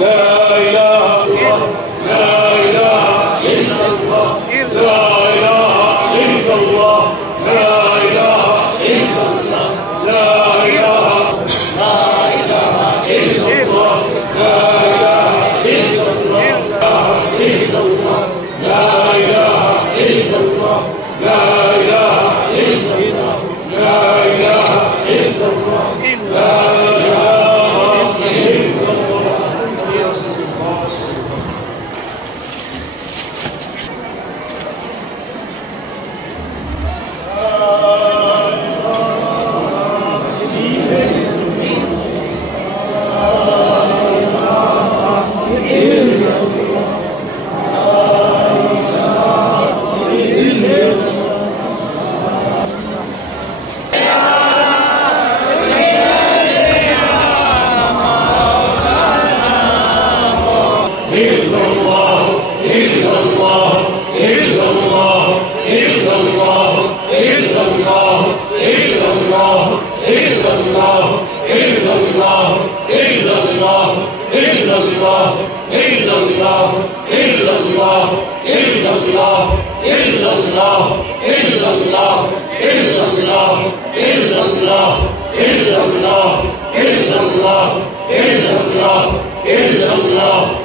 لا إله إلا الله لا إله إلا الله لا إله إلا الله لا إله إلا الله لا إله إلا الله لا إله إلا الله إلا الله لا إله إلا الله لا إله إلا الله لا إله إلا الله لا إله إلا الله. إلا الله